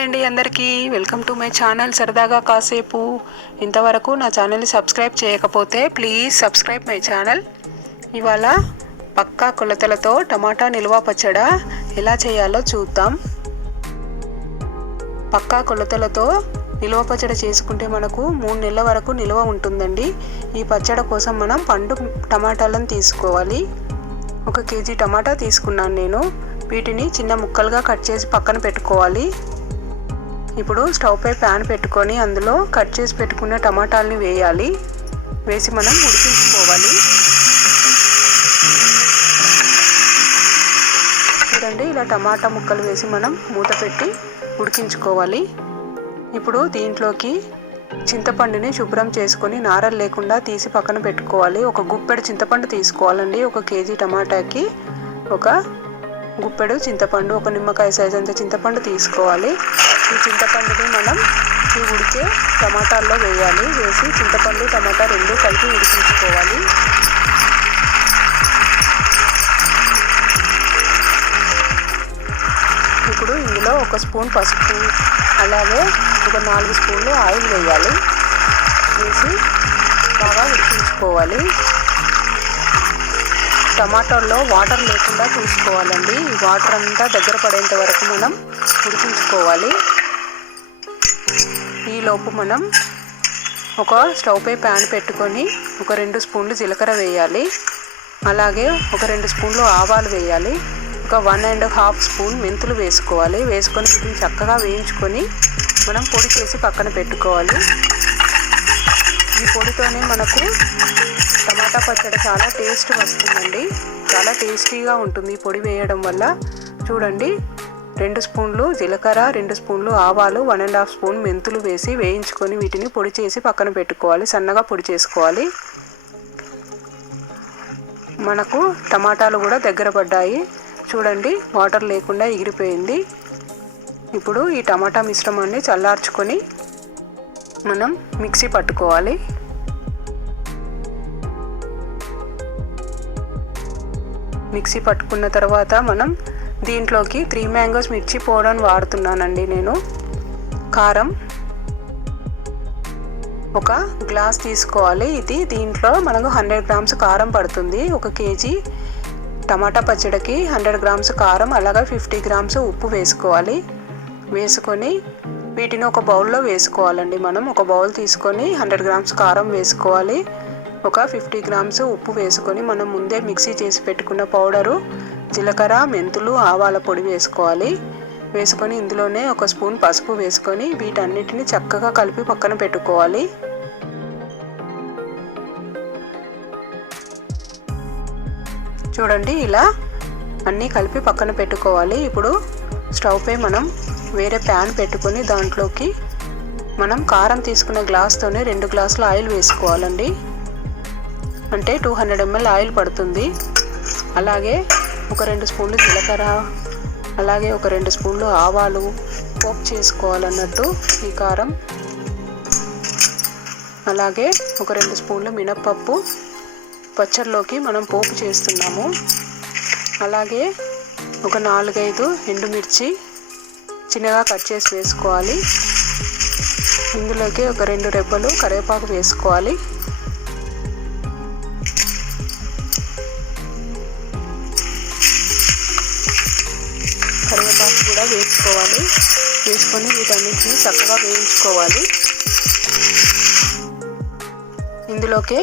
Hi అండి అందరికీ. Welcome to my channel సరదాగా కాసేపు. ఇంతవరకు నా ఛానల్ని సబ్స్క్రైబ్ చేయకపోతే ప్లీజ్ సబ్స్క్రైబ్ మై ఛానల్. ఇవాళ పక్కా కొలతలతో టమాటా నిల్వ పచ్చడ ఎలా చేయాలో చూద్దాం. పక్కా కొలతలతో నిల్వ పచ్చడి చేసుకుంటే మనకు మూడు నెలల వరకు నిల్వ ఉంటుందండి. ఈ పచ్చడి కోసం మనం పండు టమాటాలను తీసుకోవాలి. ఒక కేజీ టమాటా తీసుకున్నాను నేను. వీటిని చిన్న ముక్కలుగా కట్ చేసి పక్కన పెట్టుకోవాలి. ఇప్పుడు స్టవ్ పై ప్యాన్ పెట్టుకొని అందులో కట్ చేసి పెట్టుకున్న టమాటాలని వేయాలి. వేసి మనం ఉడికించుకోవాలి. చూడండి ఇలా టమాటా ముక్కలు వేసి మనం మూత పెట్టి ఉడికించుకోవాలి. ఇప్పుడు దీంట్లోకి చింతపండుని శుభ్రం చేసుకొని నారలు లేకుండా తీసి పక్కన పెట్టుకోవాలి. ఒక గుప్పెడు చింతపండు తీసుకోవాలండి. ఒక కేజీ టమాటాకి ఒక గుప్పెడు చింతపండు ఒక నిమ్మకాయ సైజ్ అంత చింతపండు తీసుకోవాలి. ఈ చింతపండుని మనం ఈ ఉడికే టమాటాల్లో వేయాలి. వేసి చింతపండు టమాటా రెండు కలిపి ఉడికించుకోవాలి. ఇప్పుడు ఇందులో ఒక స్పూన్ పసుపు అలాగే ఒక నాలుగు స్పూన్లు ఆయిల్ వేయాలి. వేసి బాగా ఉడికించుకోవాలి. టమాటాల్లో వాటర్ లేకుండా చూసుకోవాలండి. ఈ వాటర్ అంతా దగ్గర పడేంత వరకు మనం ఉడికించుకోవాలి. ఈలోపు మనం ఒక స్టవ్ పై ప్యాన్ పెట్టుకొని ఒక రెండు స్పూన్లు జీలకర్ర వేయాలి. అలాగే ఒక రెండు స్పూన్లు ఆవాలు వేయాలి. ఒక వన్ అండ్ హాఫ్ స్పూన్ మెంతులు వేసుకోవాలి. వేసుకొని చక్కగా వేయించుకొని మనం పొడి చేసి పక్కన పెట్టుకోవాలి. ఈ పొడితోనే మనకు టమాటా పచ్చడి చాలా టేస్ట్ వస్తుందండి. చాలా టేస్టీగా ఉంటుంది ఈ పొడి వేయడం వల్ల. చూడండి రెండు స్పూన్లు జీలకర్ర రెండు స్పూన్లు ఆవాలు వన్ అండ్ హాఫ్ స్పూన్ మెంతులు వేసి వేయించుకొని వీటిని పొడి చేసి పక్కన పెట్టుకోవాలి. సన్నగా పొడి చేసుకోవాలి. మనకు టమాటాలు కూడా దగ్గర పడ్డాయి. చూడండి వాటర్ లేకుండా ఎగిరిపోయింది. ఇప్పుడు ఈ టమాటా మిశ్రమాన్ని చల్లార్చుకొని మనం మిక్సీ పట్టుకోవాలి. మిక్సీ పట్టుకున్న తర్వాత మనం దీంట్లోకి త్రీ మ్యాంగోస్ మిర్చి పౌడర్ వాడుతున్నానండి నేను. కారం ఒక గ్లాస్ తీసుకోవాలి. ఇది దీంట్లో మనకు హండ్రెడ్ గ్రామ్స్ కారం పడుతుంది. ఒక కేజీ టమాటా పచ్చడికి హండ్రెడ్ గ్రామ్స్ కారం అలాగే ఫిఫ్టీ గ్రామ్స్ ఉప్పు వేసుకోవాలి. వేసుకొని వీటిని ఒక బౌల్లో వేసుకోవాలండి మనం. ఒక బౌల్ తీసుకొని హండ్రెడ్ గ్రామ్స్ కారం వేసుకోవాలి. ఒక ఫిఫ్టీ గ్రామ్స్ ఉప్పు వేసుకొని మనం ముందే మిక్సీ చేసి పెట్టుకున్న పౌడరు జీలకర్ర మెంతులు ఆవాల పొడి వేసుకోవాలి. వేసుకొని ఇందులోనే ఒక స్పూన్ పసుపు వేసుకొని వీటన్నిటిని చక్కగా కలిపి పక్కన పెట్టుకోవాలి. చూడండి ఇలా అన్నీ కలిపి పక్కన పెట్టుకోవాలి. ఇప్పుడు స్టవ్పై మనం వేరే ప్యాన్ పెట్టుకొని దాంట్లోకి మనం కారం తీసుకున్న గ్లాస్తోనే రెండు గ్లాసుల ఆయిల్ వేసుకోవాలండి. అంటే టూ హండ్రెడ్ ఎంఎల్ ఆయిల్ పడుతుంది. అలాగే ఒక రెండు స్పూన్లు జీలకర్ర అలాగే ఒక రెండు స్పూన్లు ఆవాలు పోపు చేసుకోవాలన్నట్టు ఈ కారం. అలాగే ఒక రెండు స్పూన్లు మినప్పప్పు. పచ్చడిలోకి మనం పోపు చేస్తున్నాము. అలాగే ఒక నాలుగైదు ఎండుమిర్చి చిన్నగా కట్ చేసి వేసుకోవాలి. ఇందులోకి ఒక రెండు రెబ్బలు కరివేపాకు వేసుకోవాలి. కూడా వేసుకోవాలి. వేసుకొని వీటన్నిటిని చక్కగా వేయించుకోవాలి. ఇందులోకి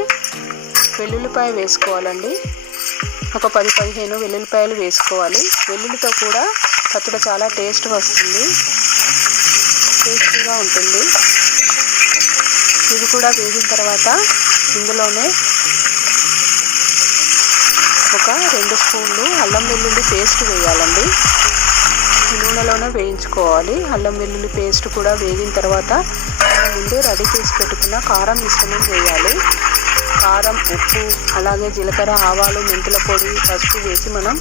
వెల్లుల్లిపాయ వేసుకోవాలండి. ఒక పది పదిహేను వెల్లుల్లిపాయలు వేసుకోవాలి. వెల్లుల్లితో కూడా పచ్చడి చాలా టేస్ట్ వస్తుంది. టేస్టీగా ఉంటుంది. ఇది కూడా వేగిన తర్వాత ఇందులోనే ఒక రెండు స్పూన్లు అల్లం వెల్లుల్లి పేస్ట్ వేయాలండి. నూనెలోనే వేయించుకోవాలి. అల్లం వెల్లుల్లి పేస్ట్ కూడా వేగిన తర్వాత ముందే రెడీ చేసి పెట్టుకున్న కారం మిశ్రమం వేయాలి. కారం ఉప్పు అలాగే జీలకర్ర ఆవాలు మెంతుల పొడి పసుపు వేసి మనం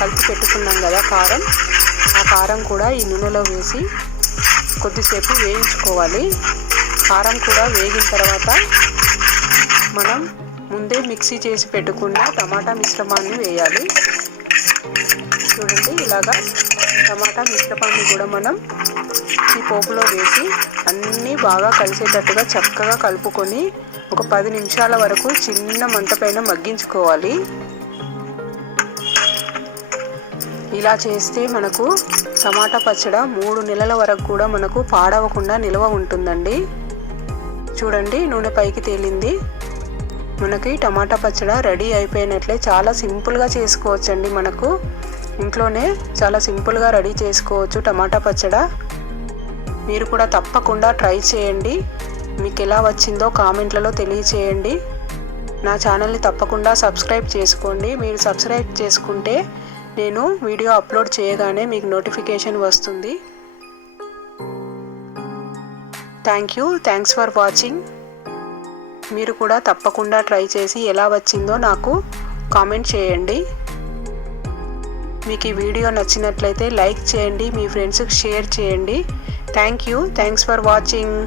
కలిపి పెట్టుకున్నాం కదా కారం. ఆ కారం కూడా ఈ నూనెలో వేసి కొద్దిసేపు వేయించుకోవాలి. కారం కూడా వేగిన తర్వాత మనం ముందే మిక్సీ చేసి పెట్టుకున్న టమాటా మిశ్రమాన్ని వేయాలి. చూడండి. ఇలాగా టమాటా మిశ్రపాన్ని కూడా మనం ఈ పోపులో వేసి అన్నీ బాగా కలిసేటట్టుగా చక్కగా కలుపుకొని ఒక పది నిమిషాల వరకు చిన్న మంట పైన మగ్గించుకోవాలి. ఇలా చేస్తే మనకు టమాటా పచ్చడ మూడు నెలల వరకు కూడా మనకు పాడవకుండా నిల్వ ఉంటుందండి. చూడండి నూనె పైకి తేలింది. మనకి టమాటా పచ్చడ రెడీ అయిపోయినట్లే చాలా సింపుల్గా చేసుకోవచ్చండి మనకు. ఇంట్లోనే చాలా సింపుల్గా రెడీ చేసుకోవచ్చు టమాటా పచ్చడ. మీరు కూడా తప్పకుండా ట్రై చేయండి. మీకు ఎలా వచ్చిందో కామెంట్లలో తెలియచేయండి. నా ఛానల్ని తప్పకుండా సబ్స్క్రైబ్ చేసుకోండి. మీరు సబ్స్క్రైబ్ చేసుకుంటే నేను వీడియో అప్లోడ్ చేయగానే మీకు నోటిఫికేషన్ వస్తుంది. Thank you. Thanks for watching. మీరు కూడా తప్పకుండా ట్రై చేసి ఎలా వచ్చిందో నాకు కామెంట్ చేయండి. మీకు ఈ వీడియో నచ్చినట్లయితే లైక్ చేయండి మీ ఫ్రెండ్స్కి షేర్ చేయండి. Thank you. Thanks for watching.